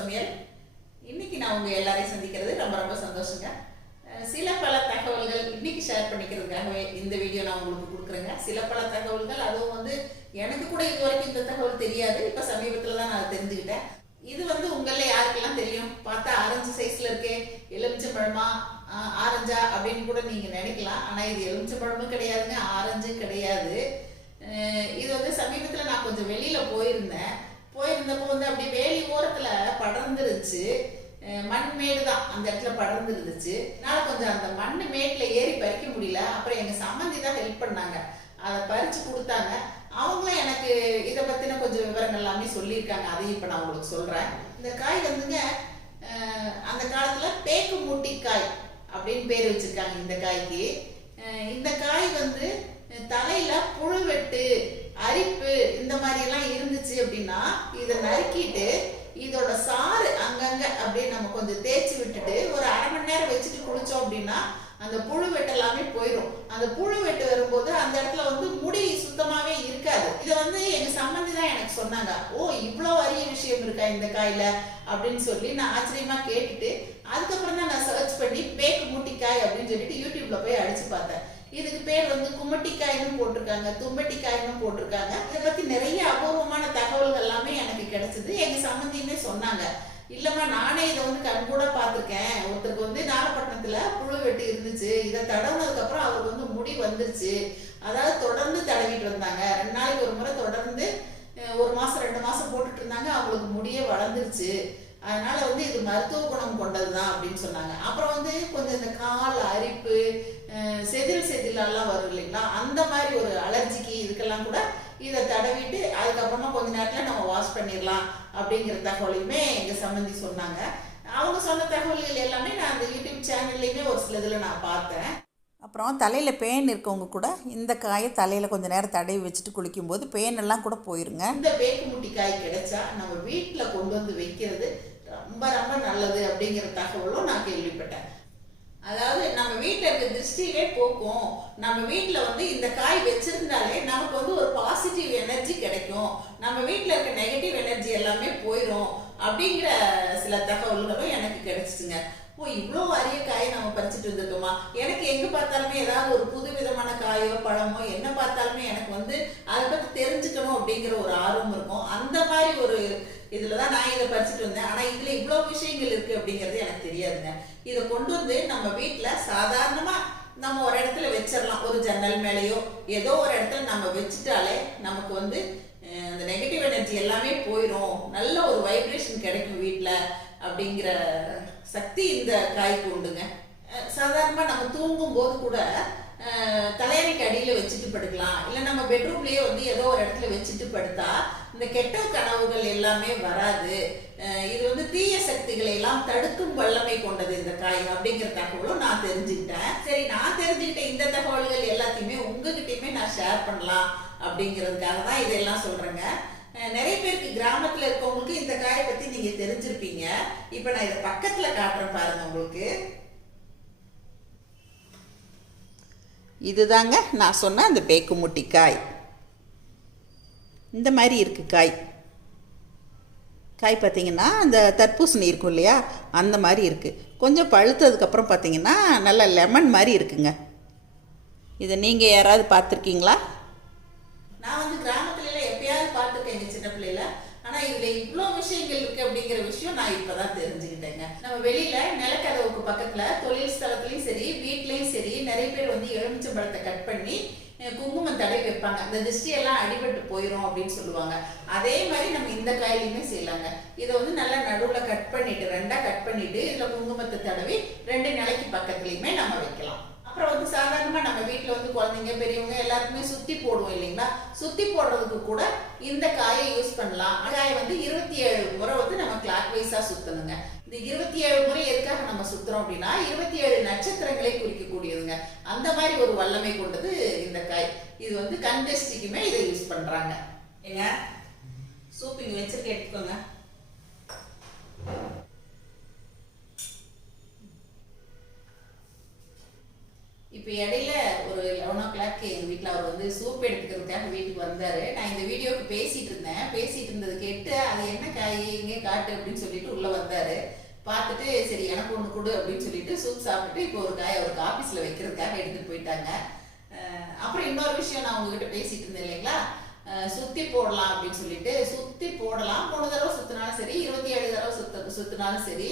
சமையல். இன்னைக்கு நான் உங்க எல்லாரையும் சந்திக்கிறது ரொம்ப ரொம்ப சந்தோஷங்க. சில பல தகவல்கள் இன்னைக்கு ஷேர் பண்ணிக்கிறதுக்காகவே இந்த வீடியோ நான் உங்களுக்கு கொடுக்குறேங்க. சில பல தகவல்கள் அதுவும் வந்து எனக்கு கூட இது வரைக்கும் இந்த தகவல் தெரியாது. இப்போ சமீபத்தில் தான் நான் தெரிஞ்சுக்கிட்டேன். இது வந்து உங்கள யாருக்கெல்லாம் தெரியும்? பார்த்தா ஆரஞ்சு சைஸ்ல இருக்கே எலுமிச்சம்பழமா பழமா ஆரஞ்சா அப்படின்னு கூட நீங்க நினைக்கலாம். ஆனா இது எலுமிச்சம்பழமும் கிடையாதுங்க ஆரஞ்சும் கிடையாது. இது வந்து சமீபத்துல நான் கொஞ்சம் வெளியில போயிருந்தேன். போயிருந்தப்போ வந்து அப்படியே வேலி ஓரத்துல படர்ந்துருச்சு. மண் மேடு தான் அந்த இடத்துல படர்ந்து இருந்துச்சு கொஞ்சம் அந்த மண் மேட்டில் ஏறி பறிக்க முடியல. அப்புறம் எங்க சம்மந்தி தான் ஹெல்ப் பண்ணாங்க. அதை பறிச்சு கொடுத்தாங்க. அவங்களும் எனக்கு இதை பத்தின கொஞ்சம் விவரங்கள் எல்லாமே சொல்லியிருக்காங்க. அதையும் இப்போ நான் உங்களுக்கு சொல்றேன். இந்த காய் வந்துங்க அந்த காலத்துல பேக்கு மூட்டி காய் அப்படின்னு பேர் வச்சிருக்காங்க இந்த காய்க்கு. இந்த காய் வந்து தலையில் புழுவெட்டு அரிப்பு இந்த மாதிரி எல்லாம் அப்படின்னா இதை நறுக்கிட்டு இதோட சாறு அங்கங்க அப்படியே நம்ம கொஞ்சம் தேய்ச்சி விட்டுட்டு ஒரு அரை மணி நேரம் வச்சுட்டு குளிச்சோம் அப்படின்னா அந்த புழு வெட்டு எல்லாமே போயிடும் அந்த புழு வெட்டு வரும்போது அந்த இடத்துல வந்து முடி சுத்தமாவே இருக்காது. இதை வந்து எங்க சம்பந்தி தான் எனக்கு சொன்னாங்க. ஓ இவ்வளோ அரிய விஷயம் இருக்கா இந்த காயில? அப்படின்னு சொல்லி நான் ஆச்சரியமா கேட்டுட்டு அதுக்கப்புறம் தான் நான் சர்ச் பண்ணி பேக்கு மூட்டிக்காய் அப்படின்னு சொல்லிட்டு யூடியூப்ல போய் அடிச்சு பார்த்தேன். இதுக்கு பேர் வந்து கும்மட்டிக்காய்னு போட்டிருக்காங்க தும்பட்டிக்காயின்னு போட்டிருக்காங்க. இதை பத்தி நிறைய எனக்கு கிடைச்சது. எங்க சம்பந்தியுமே சொன்னாங்க இல்லம்மா நானே இதை வந்து கண்கூட பார்த்துருக்கேன். ஒருத்தருக்கு வந்து நாகப்பட்டினத்துல புழு வெட்டி இருந்துச்சு. இதை தடவுனதுக்கு அப்புறம் அவருக்கு வந்து முடி வந்துருச்சு. அதாவது தொடர்ந்து தடவிட்டு வந்தாங்க. ரெண்டு நாளைக்கு ஒரு முறை தொடர்ந்து ஒரு மாசம் ரெண்டு மாசம் போட்டுட்டு இருந்தாங்க. அவங்களுக்கு முடியே வளர்ந்துருச்சு. அதனால வந்து இது மருத்துவ குணம் கொண்டதுதான் அப்படின்னு சொன்னாங்க. அப்புறம் வந்து கொஞ்சம் இந்த கால் அரிப்பு செதில் செதிலெல்லாம் வரும் இல்லைங்களா? அந்த மாதிரி ஒரு அலர்ஜிக்கு இதுக்கெல்லாம் கூட இதை தடவிட்டு அதுக்கப்புறமா கொஞ்ச நேரத்துல நம்ம வாஷ் பண்ணிடலாம் அப்படிங்கிற தகவலையுமே எங்க சம்பந்தி சொன்னாங்க. அவங்க சொன்ன தகவல்கள் எல்லாமே நான் அந்த யூடியூப் சேனல்லையுமே ஒரு சில இதில் நான் பார்த்தேன். அப்புறம் தலையில் பேன் இருக்கவங்க கூட இந்த காயை தலையில் கொஞ்ச நேரம் தடவி வச்சுட்டு குளிக்கும்போது பேன் எல்லாம் கூட போயிருங்க. இந்த பேக்கு முட்டி காய் கிடைச்சா நம்ம வீட்டுல கொண்டு வந்து வைக்கிறது ரொம்ப ரொம்ப நல்லது அப்படிங்கிற தகவலும் நான் கேள்விப்பட்டேன். அதாவது நம்ம வீட்டில் இருக்க திருஷ்டியே போக்கும் நம்ம வீட்டில் வந்து இந்த காய் வச்சிருந்தாலே நமக்கு வந்து ஒரு பாசிட்டிவ் எனர்ஜி கிடைக்கும் நம்ம வீட்டில் இருக்க நெகட்டிவ் எனர்ஜி எல்லாமே போயிடும் அப்படிங்கிற சில தகவல்களும் எனக்கு கிடைச்சிச்சுங்க. ஓ இவ்வளோ அரிய காயை நம்ம பறிச்சுட்டு இருந்திருக்கோமா எனக்கு எங்கே பார்த்தாலுமே ஏதாவது ஒரு புது விதமான காயோ பழமோ என்ன பார்த்தாலுமே எனக்கு வந்து அதை பற்றி தெரிஞ்சுக்கணும் அப்படிங்கிற ஒரு ஆர்வம் இருக்கும். அந்த மாதிரி ஒரு இதில் தான் நான் இதை பறிச்சுட்டு வந்தேன். ஆனால் இதில் இவ்வளோ விஷயங்கள் இருக்குது அப்படிங்கிறது எனக்கு தெரியாதுங்க. இதை கொண்டு வந்து நம்ம வீட்டில் சாதாரணமாக நம்ம ஒரு இடத்துல வச்சிடலாம் ஒரு ஜன்னல் மேலேயோ ஏதோ ஒரு இடத்துல நம்ம வச்சுட்டாலே நமக்கு வந்து நெகட்டிவ் எனர்ஜி எல்லாமே போயிடும் நல்ல ஒரு வைப்ரேஷன் கிடைக்கும் வீட்டில் அப்படிங்கிற சக்தி இந்த காய்க்கு உண்டுங்க. சாதாரணமாக நம்ம தூங்கும் போது கூட அஹ், தலையணைக்கு வச்சுட்டு படுக்கலாம். இல்லை நம்ம பெட்ரூம்லேயே வந்து ஏதோ ஒரு இடத்துல வச்சுட்டு படுத்தா இந்த கெட்ட கனவுகள் எல்லாமே வராது. இது வந்து தீய சக்திகளை எல்லாம் தடுக்கும் வல்லமை கொண்டது இந்த காய் அப்படிங்கிற தகவலும் நான் தெரிஞ்சுக்கிட்டேன். சரி நான் தெரிஞ்சுக்கிட்ட இந்த தகவல்கள் எல்லாத்தையுமே உங்ககிட்டயுமே நான் ஷேர் பண்ணலாம். அப்படிங்கிறதுக்காக தான் இதெல்லாம் சொல்றேங்க. நிறைய பேருக்கு கிராமத்துல இருக்கவங்களுக்கு இந்த காயை பத்தி நீங்க தெரிஞ்சிருப்பீங்க. இப்போ நான் இதை பக்கத்துல காட்டுறேன் பாருங்க உங்களுக்கு. இதுதாங்க நான் சொன்ன அந்த பேக்குமுட்டி காய். இந்த மாதிரி இருக்குது காய். காய் பார்த்தீங்கன்னா அந்த தர்பூசணி இருக்கும் இல்லையா? அந்த மாதிரி இருக்குது கொஞ்சம் பழுத்ததுக்கப்புறம் பார்த்தீங்கன்னா நல்லா லெமன் மாதிரி இருக்குங்க. இதை நீங்கள் யாராவது பார்த்துருக்கீங்களா நான் வந்து கிராமத்துல எல்லாம் எப்பயாவது பார்த்துருக்கேன் எங்க சின்ன பிள்ளையில ஆனா இதுல இவ்ளோ விஷயங்கள் இருக்கு அப்படிங்கிற விஷயம் நான் இப்பதான் தெரிஞ்சுக்கிட்டேங்க நம்ம வெளியில நிலக்கதவுக்கு பக்கத்தில் தொழில் ஸ்தலத்துலேயும் சரி வீட்லேயும் சரி நிறைய பேர் வந்து எலுமிச்சம்பழத்தை கட் பண்ணி குங்குமம் தடவி வைப்பாங்க. அந்த திருஷ்டியெல்லாம் அடிபட்டு போயிடும் அப்படின்னு சொல்லுவாங்க. அதே மாதிரி நம்ம இந்த காயிலையுமே செய்யலாங்க. இதை வந்து நல்லா நடுவில் கட் பண்ணிட்டு ரெண்டாக கட் பண்ணிட்டு இதில் குங்குமத்தை தடவி ரெண்டு நிலைக்கு பக்கத்துலேயுமே நம்ம வைக்கலாம். அப்புறம் வந்து சாதாரணமாக நம்ம வீட்டில் வந்து குழந்தைங்க பெரியவங்க எல்லாருக்குமே சுற்றி போடுவோம் இல்லைங்களா? சுற்றி போடுறதுக்கு கூட இந்த காயை யூஸ் பண்ணலாம். காயை வந்து இருபத்தி ஏழு முறை வந்து நம்ம கிளாக் வைஸாக சுற்றணுங்க இந்த இருபத்தி ஏழு முறை எதுக்காக நம்ம சுத்துறோம் அப்படின்னா இருபத்தி ஏழு நட்சத்திரங்களை குறிக்கக்கூடியதுங்க. அந்த மாதிரி ஒரு வல்லமை கொண்டது இந்த காய். இது வந்து கண்டெஸ்டிக்குமே இதை யூஸ் பண்றாங்க. ஏங்க? சூப் இங்க வச்சிருக்க எடுத்துக்கோங்க. இப்போ இடையில ஒரு லெவன் ஓ கிளாக் எங்கள் வீட்டில் அவர் வந்து சூப் எடுத்துக்கிறதுக்காக வீட்டுக்கு வந்தார். நான் இந்த வீடியோவுக்கு பேசிகிட்டு இருந்தேன். பேசிகிட்டு இருந்தது கேட்டு அது என்ன காய்? இங்கே காட்டு அப்படின்னு சொல்லிட்டு உள்ளே வந்தார். பார்த்துட்டு சரி எனக்கு ஒன்று கொடு அப்படின்னு சொல்லிட்டு சூப் சாப்பிட்டுட்டு இப்போ ஒரு காய் அவருக்கு ஆஃபீஸில் வைக்கிறதுக்காக எடுத்துகிட்டு போயிட்டாங்க. அப்புறம் இன்னொரு விஷயம் நான் உங்ககிட்ட பேசிட்டு இருந்தேன் இல்லைங்களா? சுத்தி போடலாம் அப்படின்னு சொல்லிட்டு சுத்தி போடலாம். மூணு தடவை சுத்தினாலும் சரி இருபத்தி ஏழு தடவை சுத்த சுத்தினாலும் சரி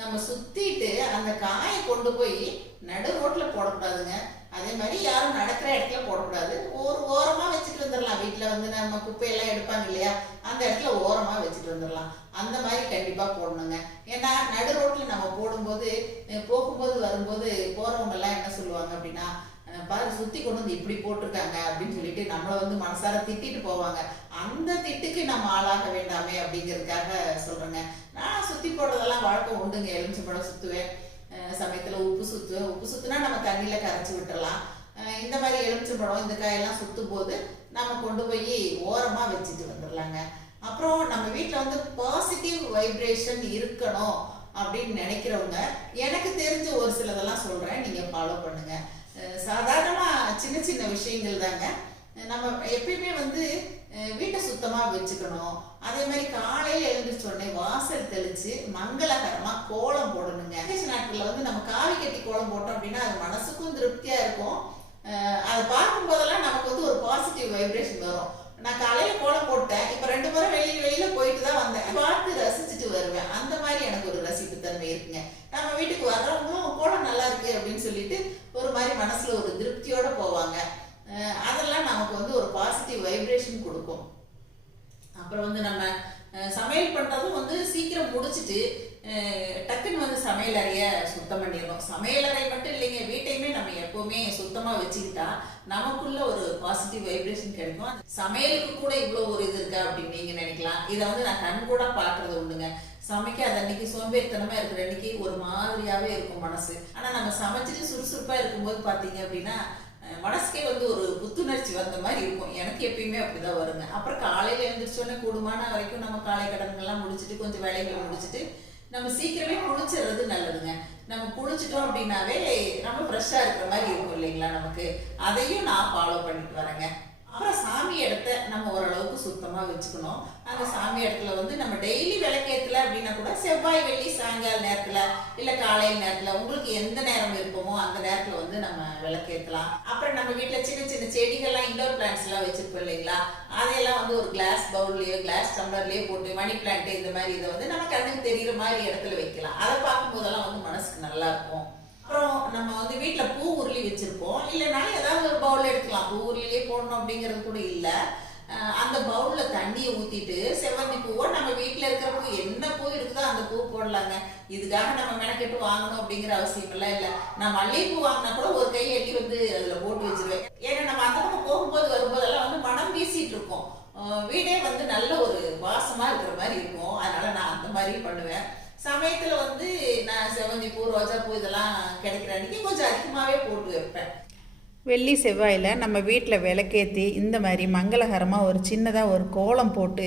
நம்ம சுத்திட்டு அந்த காயை கொண்டு போய் நடு ரோட்ல போடக்கூடாதுங்க. அதே மாதிரி யாரும் நடக்கிற இடத்துல போடக்கூடாது. ஒரு ஓரமா வச்சுட்டு வந்துடலாம் வீட்டுல வந்து நம்ம குப்பையெல்லாம் எடுப்பாங்க இல்லையா? அந்த இடத்துல ஓரமா வச்சுட்டு வந்துடலாம் அந்த மாதிரி கண்டிப்பா போடணுங்க. ஏன்னா நடு ரோட்ல நம்ம போடும்போது போகும்போது வரும்போது போறவங்க எல்லாம் என்ன சொல்லுவாங்க அப்படின்னா பாரு சுத்தி கொண்டு வந்து இப்படி போட்டிருக்காங்க அப்படின்னு சொல்லிட்டு நம்மளை வந்து மனசார திட்டிட்டு போவாங்க. அந்த திட்டுக்கு நம்ம ஆளாக வேண்டாமே அப்படிங்கிறதுக்காக சொல்றேங்க. நான் சுத்தி போடுறதெல்லாம் வழக்கம் உண்டுங்க. எலுமிச்சம்பழம் சுத்துவேன். சமயத்துல உப்பு சுத்துவேன். உப்பு சுத்துனா நம்ம தண்ணியில கரைச்சி விட்டுறலாம். இந்த மாதிரி எலுமிச்சம்பழம் இந்த காயெல்லாம் சுத்தும் போது நம்ம கொண்டு போய் ஓரமா வச்சுட்டு வந்துடலாங்க அப்புறம் நம்ம வீட்டில் வந்து பாசிட்டிவ் வைப்ரேஷன் இருக்கணும் அப்படின்னு நினைக்கிறவங்க எனக்கு தெரிஞ்ச ஒரு சிலதெல்லாம் சொல்றேன். நீங்க ஃபாலோ பண்ணுங்க. சாதாரணமாக சின்ன சின்ன விஷயங்கள் தாங்க. நம்ம எப்பயுமே வந்து வீட்டை சுத்தமாக வச்சுக்கணும். அதே மாதிரி காலையில் எழுந்திரிச்ச உடனே வாசல் தெளித்து மங்களகரமாக கோலம் போடணுங்க. விசேஷ நாட்களில் வந்து நம்ம காவி கட்டி கோலம் போட்டோம் அப்படின்னா அது மனசுக்கும் திருப்தியாக இருக்கும். அதை பார்க்கும் போதெல்லாம் நமக்கு வந்து ஒரு பாசிட்டிவ் வைப்ரேஷன் வரும். நான் காலையில் கோலம் போட்டேன். இப்போ ரெண்டு முறை வெளியில் வெளியில் போயிட்டு தான் வந்தேன். பார்த்து ரசிச்சுட்டு வருவேன். அந்த மாதிரி எனக்கு ஒரு ரசிப்பு தன்மை இருக்குங்க. நம்ம வீட்டுக்கு வர்றவங்களும் கோலம் நல்லா இருக்கு அப்படின்னு சொல்லிட்டு ஒரு மாதிரி மனசில் ஒரு திருப்தியோடு போவாங்க. அதெல்லாம் நமக்கு வந்து ஒரு பாசிட்டிவ் வைப்ரேஷன் கொடுக்கும். அப்புறம் வந்து நம்ம சமையல் பண்ணுறதும் வந்து சீக்கிரம் முடிச்சுட்டு டக்குன்னு வந்து சமையல் அறையை சுத்தம் பண்ணிடணும். சமையல் அறை மட்டும் இல்லைங்க வீட்டையுமே நம்ம எப்போவுமே சுத்தமாக வச்சுக்கிட்டா நமக்குள்ள ஒரு பாசிட்டிவ் வைப்ரேஷன் கிடைக்கும். சமையலுக்கு கூட இவ்வளோ ஒரு இது இருக்கா அப்படின்னு நீங்கள் நினைக்கலாம். இதை வந்து நான் கண் கூட பார்க்குறது உண்டுங்க. சமைக்காத அன்னைக்கு சோம்பேறித்தனமா இருக்கிற அன்னைக்கு ஒரு மாதிரியாவே இருக்கும் மனசு. ஆனா நம்ம சமைச்சிட்டு சுறுசுறுப்பா இருக்கும்போது பாத்தீங்க அப்படின்னா மனசுக்கே வந்து ஒரு புத்துணர்ச்சி வந்த மாதிரி இருக்கும். எனக்கு எப்பயுமே அப்படிதான் வருங்க. அப்புறம் காலையில எழுந்திரிச்சோடனே கூடுமான வரைக்கும் நம்ம காலை கடன்கள்லாம் முடிச்சுட்டு கொஞ்சம் வேலைகளை முடிச்சுட்டு நம்ம சீக்கிரமே குளிச்சிடுறது நல்லதுங்க. நம்ம குளிச்சிட்டோம் அப்படின்னாவே நம்ம ஃப்ரெஷ்ஷாக இருக்கிற மாதிரி இருக்கும் இல்லைங்களா நமக்கு? அதையும் நான் ஃபாலோ பண்ணிட்டு வரேங்க. அப்புறம் சாமி இடத்த நம்ம ஓரளவுக்கு சுத்தமாக வச்சுக்கணும். அந்த சாமி இடத்துல வந்து நம்ம டெய்லி விளக்கேற்றல அப்படின்னா கூட செவ்வாய் வெள்ளி சாயங்கால நேரத்தில் இல்லை காலையில் நேரத்தில் உங்களுக்கு எந்த நேரம் விருப்பமோ அந்த நேரத்தில் வந்து நம்ம விளக்கேற்றலாம் அப்புறம் நம்ம வீட்டில் சின்ன சின்ன செடிகள்லாம் இண்டோர் பிளான்ட்ஸ்லாம் வச்சுருப்போம் இல்லைங்களா? அதையெல்லாம் வந்து ஒரு கிளாஸ் பவுல்லையோ கிளாஸ் டம்ளர்லேயோ போட்டு மணி பிளான்ட் இந்த மாதிரி இதை வந்து நம்ம கண்ணுக்கு தெரிகிற மாதிரி இடத்துல வைக்கலாம். அதை பார்க்கும்போதெல்லாம் வந்து மனசுக்கு நல்லா இருக்கும். அப்புறம் நம்ம வந்து வீட்டில் பூ உருளி வச்சுருப்போம். இல்லைனாலும் ஏதாவது ஒரு பவுலில் எடுத்துக்கலாம் பூ உருளிலே போடணும் அப்படிங்கிறது கூட இல்லை. அந்த பவுலில் தண்ணியை ஊற்றிட்டு செவ்வந்தி பூவோ நம்ம வீட்டில் இருக்கிற பூ என்ன பூ இருக்குதோ அந்த பூ போடலாங்க. இதுக்காக நம்ம மெனக்கெட்டு வாங்கணும் அப்படிங்கிற அவசியம் எல்லாம் இல்லை. நான் மல்லிகைப்பூ வாங்கினா கூட ஒரு கை எள்ளி வந்து அதில் போட்டு வச்சிருவேன். ஏன்னா நம்ம அந்த பக்கம் போகும்போது வரும்போதெல்லாம் வந்து மனம் வீசிட்டு இருக்கோம். வீடே வந்து நல்ல ஒரு வாசமாக இருக்கிற மாதிரி இருக்கும். அதனால நான் அந்த மாதிரி பண்ணுவேன். சமயத்தில் வந்து நான் செவந்தி பூ ரோஜாப்பூ இதெல்லாம் கிடைக்கிற அன்றைக்கி கொஞ்சம் அதிகமாகவே போட்டு வைப்பேன். வெள்ளி செவ்வாயில் நம்ம வீட்டில் விளக்கேற்றி இந்த மாதிரி மங்களகரமாக ஒரு சின்னதாக ஒரு கோலம் போட்டு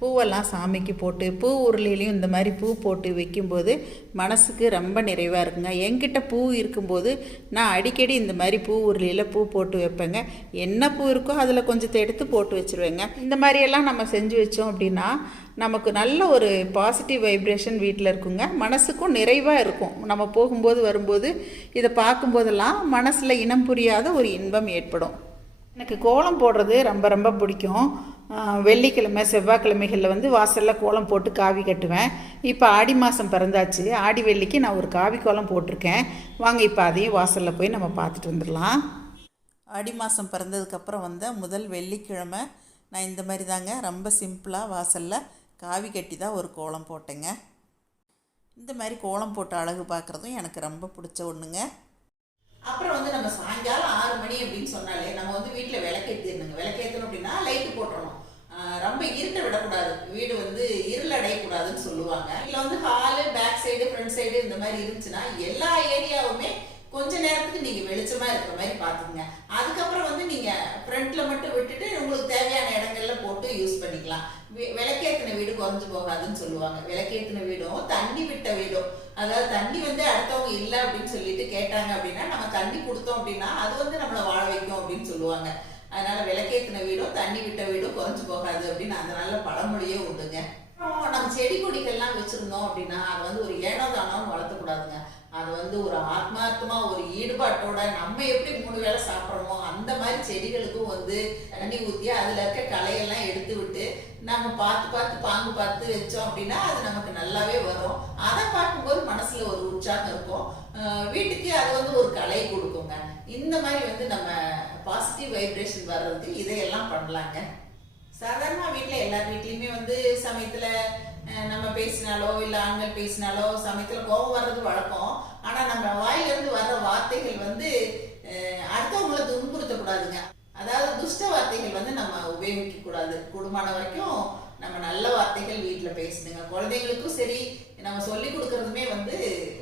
பூவெல்லாம் சாமிக்கு போட்டு பூ உருளிலையும் இந்த மாதிரி பூ போட்டு வைக்கும்போது மனசுக்கு ரொம்ப நிறைவாக இருக்குங்க. என்கிட்ட பூ இருக்கும்போது நான் அடிக்கடி இந்த மாதிரி பூ உருளியில் பூ போட்டு வைப்பேங்க. என்ன பூ இருக்கோ அதில் கொஞ்சத்தை எடுத்து போட்டு வச்சுருவேங்க. இந்த மாதிரியெல்லாம் நம்ம செஞ்சு வச்சோம் அப்படின்னா நமக்கு நல்ல ஒரு பாசிட்டிவ் வைப்ரேஷன் வீட்டில் இருக்குங்க. மனசுக்கும் நிறைவாக இருக்கும். நம்ம போகும்போது வரும்போது இதை பார்க்கும்போதெல்லாம் மனசில் இனம் புரியாத ஒரு இன்பம் ஏற்படும். எனக்கு கோலம் போடுறது ரொம்ப ரொம்ப பிடிக்கும். வெள்ளிக்கிழமை செவ்வாய்க்கிழமைகளில் வந்து வாசலில் கோலம் போட்டு காவி கட்டுவேன். இப்போ ஆடி மாதம் பிறந்தாச்சு. ஆடி வெள்ளிக்கு நான் ஒரு காவி கோலம் போட்டிருக்கேன். வாங்க இப்போ அதையும் வாசலில் போய் நம்ம பார்த்துட்டு வந்துடலாம். ஆடி மாதம் பிறந்ததுக்கப்புறம் வந்த முதல் வெள்ளிக்கிழமை நான் இந்த மாதிரி தாங்க. ரொம்ப சிம்பிளாக வாசலில் காவி கட்டி தான் ஒரு கோலம் போட்டேங்க. இந்த மாதிரி கோலம் போட்டு அழகு பார்க்குறதும் எனக்கு ரொம்ப பிடிச்ச ஒன்றுங்க அப்புறம் வந்து நம்ம சாயங்காலம் ஆறு மணி அப்படின்னு சொன்னாலே நம்ம வந்து வீட்டில் விளக்கேற்றிடணுங்க விளக்கேற்றணும் அப்படின்னா லைட்டு போட்டுறணும். ரொம்ப இருட்ட விடக்கூடாது. வீடு வந்து இருள் அடையக்கூடாதுன்னு சொல்லுவாங்க. இல்லை வந்து hall back side front side இந்த மாதிரி இருந்துச்சுன்னா எல்லா ஏரியாவுமே கொஞ்ச நேரத்துக்கு நீங்கள் வெளிச்சமாக இருக்கிற மாதிரி பாத்துக்கங்க அதுக்கப்புறம் வந்து நீங்கள் ஃப்ரண்ட்டில் மட்டும் விட்டுட்டு உங்களுக்கு தேவை யூஸ் பண்ணிக்கலாம் விளக்கேத்தின வீடு குறைஞ்சு போகாதுன்னு சொல்லுவாங்க. விளக்கேத்தின வீடும் தண்ணி விட்ட வீடும். அதாவது தண்ணி வந்து அடுத்தவங்க இல்லை அப்படின்னு சொல்லிட்டு கேட்டாங்க அப்படின்னா நம்ம தண்ணி கொடுத்தோம் அப்படின்னா அது வந்து நம்மளை வாழ வைக்கும் அப்படின்னு சொல்லுவாங்க. அதனால விளக்கேத்தின வீடும் தண்ணி விட்ட வீடும் குறைஞ்சு போகாது அப்படின்னு அந்த நல்ல பழமொழியே உண்டுங்க. நம்ம செடி கொடிகள்லாம் வச்சிருந்தோம் அப்படின்னா அதை வந்து ஒரு ஏனோ தானோன்னு வளர்த்தக்கூடாதுங்க. அது வந்து ஒரு ஆத்மார்த்தமா ஒரு ஈடுபாட்டோட நம்ம எப்படி மூணு வேளை சாப்பிட்றோமோ அந்த மாதிரி செடிகளுக்கும் வந்து தண்ணி ஊற்றி அதில் இருக்க களையெல்லாம் எடுத்து விட்டு நம்ம பார்த்து பார்த்து பாங்கு பார்த்து வச்சோம் அப்படின்னா அது நமக்கு நல்லாவே வரும். அதை பார்க்கும்போது மனசுல ஒரு உற்சாகம் இருக்கும். வீட்டுக்கே வீட்டுக்கு அது வந்து ஒரு கலை கொடுக்குங்க. இந்த மாதிரி வந்து நம்ம பாசிட்டிவ் வைப்ரேஷன் வர்றதுக்கு இதையெல்லாம் பண்ணலாங்க. சாதாரணமாக வீட்டில் எல்லார் வீட்லேயுமே வந்து சமயத்தில் நம்ம பேசினாலோ இல்லை ஆண்கள் பேசினாலோ சமயத்தில் கோபம் வர்றது வழக்கம். ஆனால் நம்ம வாயிலிருந்து வர்ற வார்த்தைகள் வந்து அடுத்தவங்களை துன்புறுத்தக்கூடாதுங்க. அதாவது துஷ்ட வார்த்தைகள் வந்து நம்ம உபயோகிக்க கூடாது கூடுமான வரைக்கும் நம்ம நல்ல வார்த்தைகள் வீட்டில் பேசணுங்க. குழந்தைங்களுக்கும் சரி நம்ம சொல்லி கொடுக்கறதுமே வந்து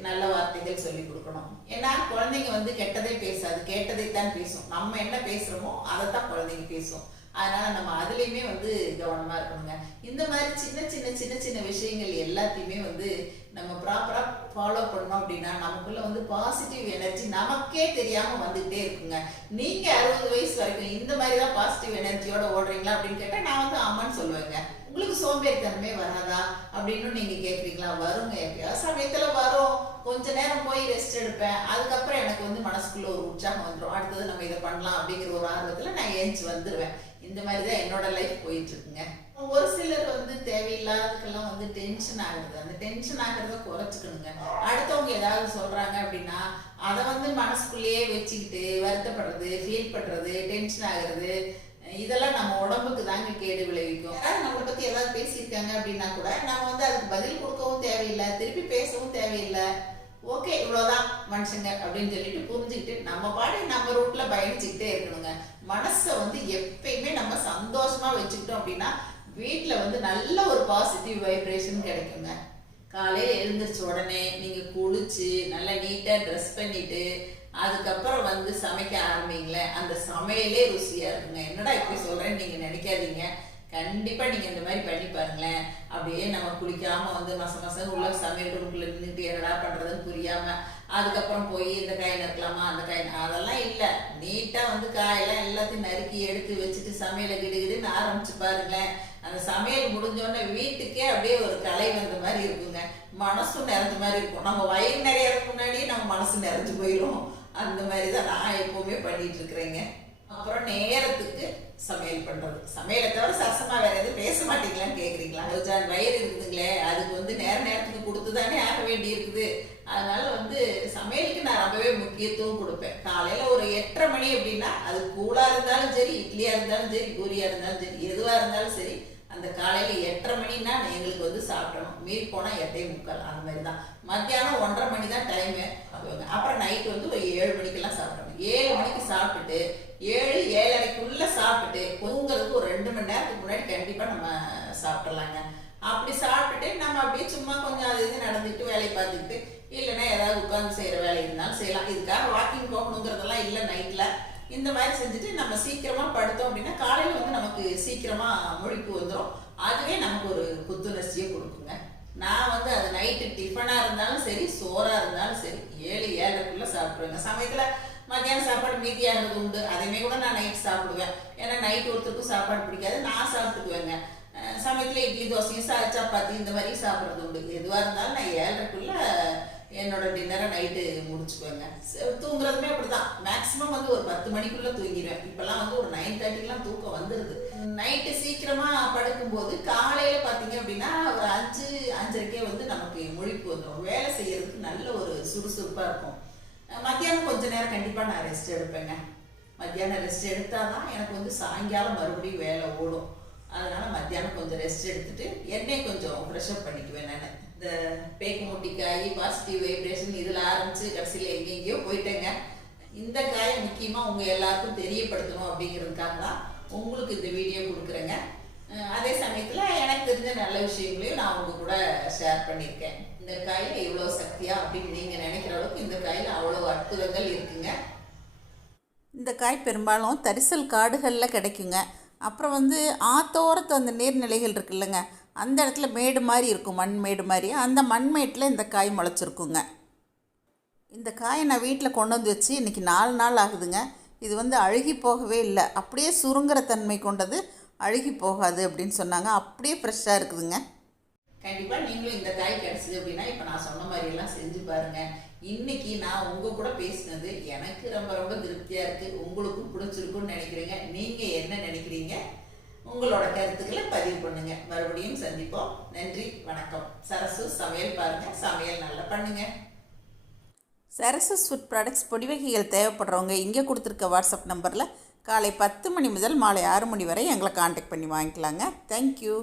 நல்ல வார்த்தைகள் சொல்லி கொடுக்கணும். ஏன்னா குழந்தைங்க வந்து கெட்டதே பேசாது. கேட்டதை தான் பேசும். நம்ம என்ன பேசுகிறோமோ அதை தான் குழந்தைங்க பேசும். அதனால நம்ம அதுலேயுமே வந்து கவனமாக இருக்கணுங்க. இந்த மாதிரி சின்ன சின்ன சின்ன சின்ன விஷயங்கள் எல்லாத்தையுமே வந்து நம்ம ப்ராப்பரா ஃபாலோ பண்ணோம் அப்படின்னா நமக்குள்ள வந்து பாசிட்டிவ் எனர்ஜி நமக்கே தெரியாம வந்துகிட்டே இருக்குங்க. நீங்க அறுபது வயசு வரைக்கும் இந்த மாதிரி தான் பாசிட்டிவ் எனர்ஜியோட ஓடுறீங்களா அப்படின்னு கேட்டா நான் வந்து ஆமான்னு சொல்லுவேங்க. உங்களுக்கு சோம்பேறித்தனமே வராதா அப்படின்னு நீங்க கேக்குறீங்களா? வருங்க எப்பயாவது. சமயத்துல வரும். கொஞ்ச நேரம் போய் ரெஸ்ட் எடுப்பேன். அதுக்கப்புறம் எனக்கு வந்து மனசுக்குள்ள ஒரு உற்சாகம் வந்துடும் அடுத்தது நம்ம இதை பண்ணலாம் அப்படிங்கிற ஒரு ஆர்வத்துல நான் ஏஞ்சி வந்துருவேன். இந்த மாதிரி தான் என்னோட லைஃப் போயிட்டு இருக்குங்க. ஒரு சிலர் வந்து தேவையில்லாததுக்கெல்லாம் வந்து டென்ஷன் ஆகுது அந்த டென்ஷன் ஆகிறத குறைச்சிக்கணுங்க. அடுத்தவங்க ஏதாவது சொல்றாங்க அப்படின்னா அதை வந்து மனசுக்குள்ளேயே வச்சுக்கிட்டு வருத்தப்படுறது ஃபீல் பண்றது டென்ஷன் ஆகுறது இதெல்லாம் நம்ம உடம்புக்கு தாங்க கேடு விளைவிக்கும். யாராவது நம்மளை பத்தி ஏதாவது பேசியிருக்காங்க அப்படின்னா கூட நம்ம வந்து அதுக்கு பதில் கொடுக்கவும் தேவையில்லை திருப்பி பேசவும் தேவையில்லை. ஓகே இவ்வளோதான் மனுஷங்க அப்படின்னு சொல்லிட்டு புரிஞ்சுக்கிட்டு நம்ம பாடி நம்ம ரூட்ல பயணிச்சுக்கிட்டே இருக்கணுங்க. மனசை வந்து எப்பயுமே நம்ம சந்தோஷமா வச்சுக்கிட்டோம் அப்படின்னா வீட்டில் வந்து நல்ல ஒரு பாசிட்டிவ் வைப்ரேஷன் கிடைக்குங்க. காலையில் எழுந்திரிச்ச உடனே நீங்கள் குளிச்சு நல்லா நீட்டாக ட்ரெஸ் பண்ணிட்டு அதுக்கப்புறம் வந்து சமைக்க ஆரம்பிங்களேன். அந்த சமையலே ருசியாக இருக்குங்க. என்னடா இப்படி சொல்கிறேன்னு நீங்கள் நினைக்காதீங்க. கண்டிப்பாக நீங்கள் இந்த மாதிரி பண்ணி பாருங்களேன். அப்படியே நம்ம குளிக்காமல் வந்து மச மசம் உள்ள சமையல் ரூம்குள்ளே நின்றுட்டு என்னடா பண்ணுறதுன்னு புரியாமல் அதுக்கப்புறம் போய் இந்த காய் நறுக்கலாமா அந்த காய் அதெல்லாம் இல்லை. நீட்டாக வந்து காயெல்லாம் எல்லாத்தையும் நறுக்கி எடுத்து வச்சுட்டு சமையலை கிடுகிடுன்னு ஆரம்பிச்சு பாருங்களேன். அந்த சமையல் முடிஞ்சோடனே வீட்டுக்கே அப்படியே ஒரு கலை வந்த மாதிரி இருக்குங்க. மனசும் நிறைஞ்ச மாதிரி இருக்கும். நம்ம வயிறு நிறையறதுக்கு முன்னாடியே நம்ம மனசு நிறைஞ்சு போயிடும் அந்த மாதிரி தான் நான் எப்பவுமே பண்ணிட்டு இருக்கிறேங்க. அப்புறம் நேரத்துக்கு சமையல் பண்றது. சமையலை தவிர சரசமா வேற எதுவும் பேச மாட்டீங்களான்னு கேக்குறீங்களா? ஜான் வயிறு இருக்குதுங்களே. அதுக்கு வந்து நேர நேரத்துக்கு கொடுத்து தானே ஆக வேண்டி இருக்குது அதனால வந்து சமையலுக்கு நான் ரொம்பவே முக்கியத்துவம் கொடுப்பேன். காலையில ஒரு எட்டரை மணி அப்படின்னா அது கூழா இருந்தாலும் சரி இட்லியா இருந்தாலும் சரி பூரியா இருந்தாலும் சரி எதுவா இருந்தாலும் சரி அந்த காலையில எட்டரை மணின்னா எங்களுக்கு வந்து சாப்பிடணும். மீறி போனா எட்டையும் முக்கால் அந்த மாதிரி தான் மத்தியானம் ஒன்றரை மணி தான் டைமு அப்புறம் நைட் வந்து ஒரு ஏழு மணிக்கெல்லாம் சாப்பிடணும் ஏழு மணிக்கு சாப்பிட்டுட்டு ஏழு ஏழரைக்குள்ள சாப்பிட்டுட்டு பொங்குறதுக்கு ஒரு ரெண்டு மணி நேரத்துக்கு கண்டிப்பாக நம்ம சாப்பிடலாங்க. அப்படி சாப்பிட்டுட்டு நம்ம அப்படியே சும்மா கொஞ்சம் அது இது நடந்துக்கிட்டு வேலையை பார்த்துக்கிட்டு இல்லைன்னா ஏதாவது உட்காந்து செய்கிற வேலை இருந்தாலும் செய்யலாம். இதுக்காக வாக்கிங் போகணுங்கிறதெல்லாம் இல்லை நைட்டில் இந்த மாதிரி செஞ்சுட்டு நம்ம சீக்கிரமாக படுத்தோம் அப்படின்னா காலையில் வந்து நமக்கு சீக்கிரமாக முழிப்பு வந்துடும் அதுவே நமக்கு ஒரு புத்துணர்ச்சியை கொடுக்குங்க. நான் வந்து அது நைட்டு டிஃபனாக இருந்தாலும் சரி சோறாக இருந்தாலும் சரி ஏழு ஏழரைக்குள்ள சாப்பிடுவேங்க. சமயத்தில் மத்தியானம் சாப்பாடு மீதியாகிறது உண்டு. அதையுமே கூட நான் நைட் சாப்பிடுவேன். ஏன்னா நைட் ஒருத்தருக்கும் சாப்பாடு பிடிக்காது. நான் சாப்பிட்டுக்குவேங்க. சமயத்தில் இட்லி தோசையும் சா சப்பாத்தி இந்த மாதிரி சாப்பிட்றது உண்டு. எதுவாக இருந்தாலும் நான் ஏழரைக்குள்ள என்னோட டின்னரை நைட்டு முடிச்சுக்குவேங்க. தூங்குறதுமே அப்படிதான் மேக்ஸிமம் வந்து ஒரு பத்து மணிக்குள்ளே தூங்கிடுவேன் இப்போல்லாம் வந்து ஒரு நைன் தேர்ட்டிக்கெலாம் தூக்கம் வந்துடுது நைட்டு சீக்கிரமாக படுக்கும்போது காலையில் பார்த்தீங்க அப்படின்னா ஒரு அஞ்சு அஞ்சரைக்கே வந்து நமக்கு முழிப்பு வந்துடும் வேலை செய்யறதுக்கு நல்ல ஒரு சுறுசுறுப்பாக இருக்கும். மத்தியானம் கொஞ்ச நேரம் கண்டிப்பாக நான் ரெஸ்ட் எடுப்பேங்க. மத்தியானம் ரெஸ்ட் எடுத்தால் தான் எனக்கு வந்து சாயங்காலம் மறுபடியும் வேலை ஓடும். அதனால் மத்தியானம் கொஞ்சம் ரெஸ்ட் எடுத்துட்டு என்னை கொஞ்சம் ஃப்ரெஷ்அப் பண்ணிக்குவேன் நான். இந்த பேக்கு முட்டிக்காய் பாசிட்டிவ் வைப்ரேஷன் இதில் ஆரம்பித்து கடைசியில் எங்கெங்கேயோ போயிட்டேங்க. இந்த காயை முக்கியமாக உங்கள் எல்லாருக்கும் தெரியப்படுத்தணும் அப்படிங்கிறதுக்காக தான் உங்களுக்கு இந்த வீடியோ கொடுக்குறேங்க. அதே சமயத்தில் எனக்கு தெரிஞ்ச நல்ல விஷயங்களையும் நான் உங்கள் கூட ஷேர் பண்ணியிருக்கேன். இந்த காயில் இவ்வளோ சக்தியா அப்படின்னு நீங்கள் நினைக்கிற அளவுக்கு இந்த காயில் அவ்வளோ அற்புதங்கள் இருக்குங்க. இந்த காய் பெரும்பாலும் தரிசல் காடுகளில் கிடைக்குங்க. அப்புறம் வந்து ஆத்தோரத்து அந்த நீர்நிலைகள் இருக்குல்லங்க. அந்த இடத்துல மேடு மாதிரி இருக்கும் மண் மேடு மாதிரி. அந்த மண்மேட்டில் இந்த காய் முளைச்சிருக்குங்க. இந்த காயை நான் வீட்டில் கொண்டு வந்து வச்சு இன்றைக்கி நாலு நாள் ஆகுதுங்க. இது வந்து அழுகி போகவே இல்லை. அப்படியே சுருங்குற தன்மை கொண்டது அழுகி போகாது அப்படின்னு சொன்னாங்க. அப்படியே ஃப்ரெஷ்ஷாக இருக்குதுங்க. கண்டிப்பாக நீங்களும் இந்த காய் கிடச்சிது அப்படின்னா இப்போ நான் சொன்ன மாதிரியெல்லாம் செஞ்சு பாருங்கள் இன்னைக்கு நான் உங்கள் கூட பேசினது எனக்கு ரொம்ப ரொம்ப திருப்தியாக இருக்குது உங்களுக்கும் பிடிச்சிருக்கும்னு நினைக்கிறீங்க. நீங்கள் என்ன நினைக்கிறீங்க? உங்களோட கருத்துக்களை பதிவு பண்ணுங்க. மறுபடியும் சந்திப்போம். நன்றி வணக்கம். சரசு சமையல் பாருங்கள் சமையல் நல்லா பண்ணுங்க. சரசஸ் ஃபுட் ப்ராடக்ட்ஸ் பொடி வகைகள் தேவைப்படுறவங்க இங்கே கொடுத்துருக்க வாட்ஸ்அப் நம்பரில் காலை பத்து மணி முதல் மாலை ஆறு மணி வரை எங்களை காண்டாக்ட் பண்ணி வாங்கிக்கலாங்க. தேங்க்யூ